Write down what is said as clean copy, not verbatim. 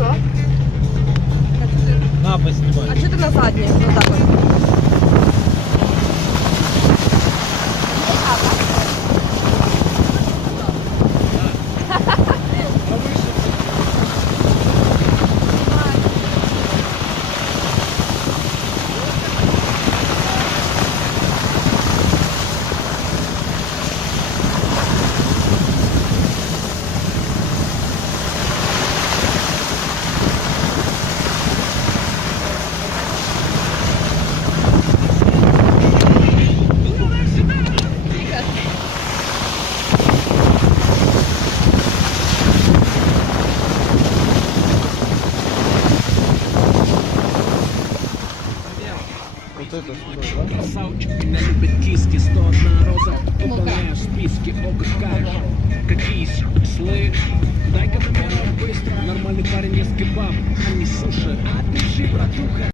що? Напис знімай. А чого ти на задній? Отак от. Красавчик, меня любят киски, 101 роза, пополняешь списки, оба скажешь, какие слы. Дай-ка номера быстро, нормальный парень ест кебаб, а не суши, а ты братуха.